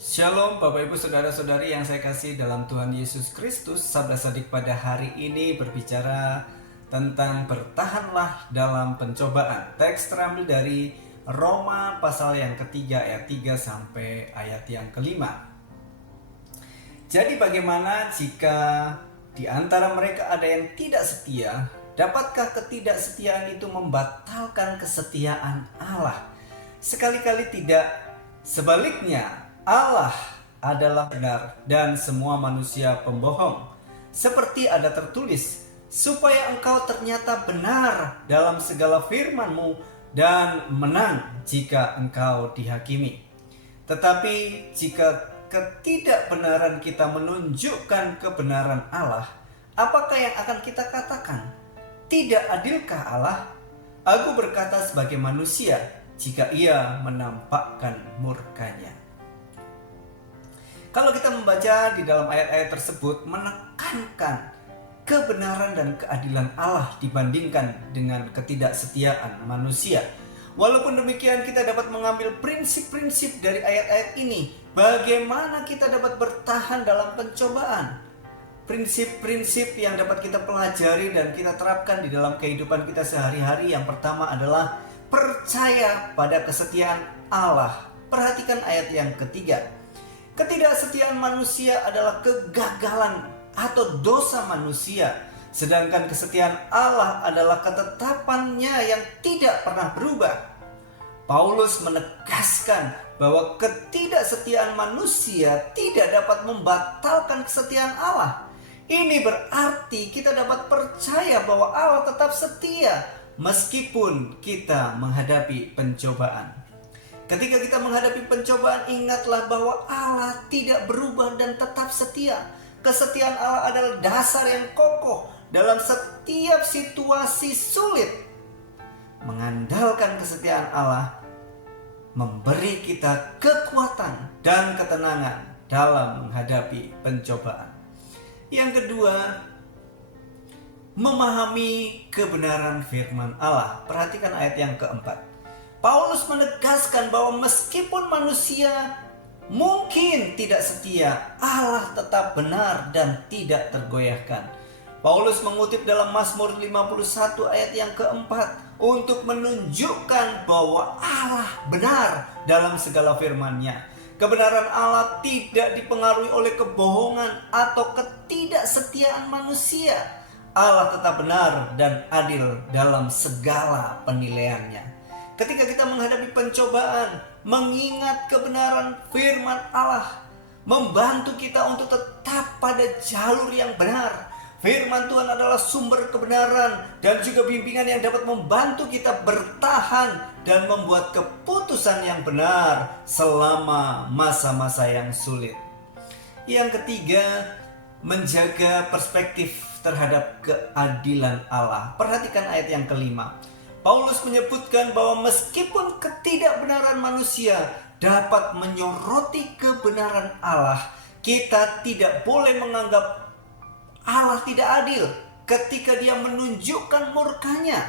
Shalom Bapak Ibu Saudara-saudari yang saya kasih dalam Tuhan Yesus Kristus. Sabda Sadik pada hari ini berbicara tentang bertahanlah dalam pencobaan. Teks terambil dari Roma pasal yang ketiga ayat 3 sampai ayat yang kelima. Jadi bagaimana jika di antara mereka ada yang tidak setia? Dapatkah ketidaksetiaan itu membatalkan kesetiaan Allah? Sekali-kali tidak. Sebaliknya, Allah adalah benar dan semua manusia pembohong. Seperti ada tertulis, supaya engkau ternyata benar dalam segala firman-Mu dan menang jika engkau dihakimi. Tetapi jika ketidakbenaran kita menunjukkan kebenaran Allah, apakah yang akan kita katakan? Tidak adilkah Allah? Aku berkata sebagai manusia, jika ia menampakkan murkanya. Kalau kita membaca di dalam ayat-ayat tersebut menekankan kebenaran dan keadilan Allah dibandingkan dengan ketidaksetiaan manusia. Walaupun demikian, kita dapat mengambil prinsip-prinsip dari ayat-ayat ini. Bagaimana kita dapat bertahan dalam pencobaan? Prinsip-prinsip yang dapat kita pelajari dan kita terapkan di dalam kehidupan kita sehari-hari. Yang pertama adalah percaya pada kesetiaan Allah. Perhatikan ayat yang ketiga. Ketidaksetiaan manusia adalah kegagalan atau dosa manusia, sedangkan kesetiaan Allah adalah ketetapannya yang tidak pernah berubah. Paulus menegaskan bahwa ketidaksetiaan manusia tidak dapat membatalkan kesetiaan Allah. Ini berarti kita dapat percaya bahwa Allah tetap setia meskipun kita menghadapi pencobaan. Ketika kita menghadapi pencobaan, ingatlah bahwa Allah tidak berubah dan tetap setia. Kesetiaan Allah adalah dasar yang kokoh dalam setiap situasi sulit. Mengandalkan kesetiaan Allah memberi kita kekuatan dan ketenangan dalam menghadapi pencobaan. Yang kedua, memahami kebenaran firman Allah. Perhatikan ayat yang keempat. Paulus menegaskan bahwa meskipun manusia mungkin tidak setia, Allah tetap benar dan tidak tergoyahkan. Paulus mengutip dalam Mazmur 51 ayat yang keempat untuk menunjukkan bahwa Allah benar dalam segala firman-Nya. Kebenaran Allah tidak dipengaruhi oleh kebohongan atau ketidaksetiaan manusia. Allah tetap benar dan adil dalam segala penilaiannya. Ketika kita menghadapi pencobaan, mengingat kebenaran firman Allah membantu kita untuk tetap pada jalur yang benar. Firman Tuhan adalah sumber kebenaran dan juga bimbingan yang dapat membantu kita bertahan dan membuat keputusan yang benar selama masa-masa yang sulit. Yang ketiga, menjaga perspektif terhadap keadilan Allah. Perhatikan ayat yang kelima. Paulus menyebutkan bahwa meskipun ketidakbenaran manusia dapat menyoroti kebenaran Allah, kita tidak boleh menganggap Allah tidak adil ketika Dia menunjukkan murkanya.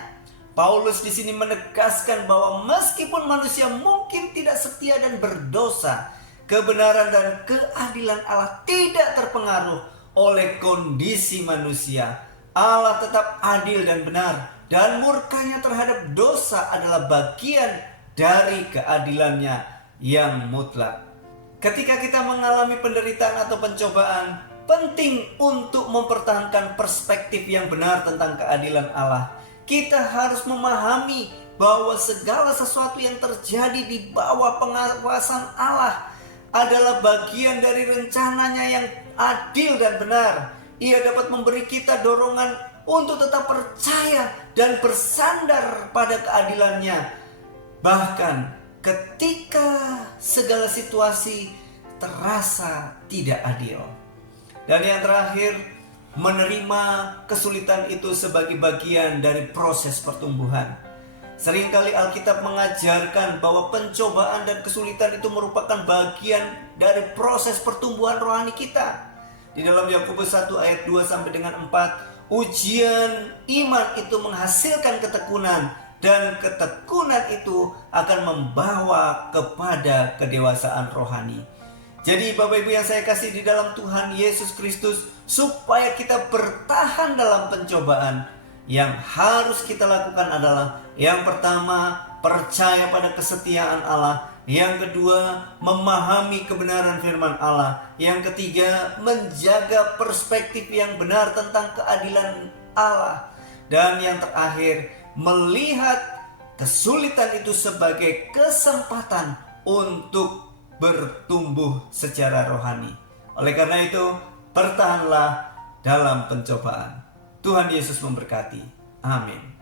Paulus di sini menegaskan bahwa meskipun manusia mungkin tidak setia dan berdosa, kebenaran dan keadilan Allah tidak terpengaruh oleh kondisi manusia. Allah tetap adil dan benar. Dan murkanya terhadap dosa adalah bagian dari keadilannya yang mutlak. Ketika kita mengalami penderitaan atau pencobaan, penting untuk mempertahankan perspektif yang benar tentang keadilan Allah. Kita harus memahami bahwa segala sesuatu yang terjadi di bawah pengawasan Allah adalah bagian dari rencananya yang adil dan benar. Ia dapat memberi kita dorongan untuk tetap percaya dan bersandar pada keadilannya. Bahkan ketika segala situasi terasa tidak adil. Dan yang terakhir, menerima kesulitan itu sebagai bagian dari proses pertumbuhan. Seringkali Alkitab mengajarkan bahwa pencobaan dan kesulitan itu merupakan bagian dari proses pertumbuhan rohani kita. Di dalam Yakobus 1 ayat 2 sampai dengan 4, ujian iman itu menghasilkan ketekunan, dan ketekunan itu akan membawa kepada kedewasaan rohani. Jadi Bapak Ibu yang saya kasih di dalam Tuhan Yesus Kristus, supaya kita bertahan dalam pencobaan, yang harus kita lakukan adalah yang pertama, percaya pada kesetiaan Allah. Yang kedua, memahami kebenaran firman Allah. Yang ketiga, menjaga perspektif yang benar tentang keadilan Allah. Dan yang terakhir, melihat kesulitan itu sebagai kesempatan untuk bertumbuh secara rohani. Oleh karena itu, bertahanlah dalam pencobaan. Tuhan Yesus memberkati. Amin.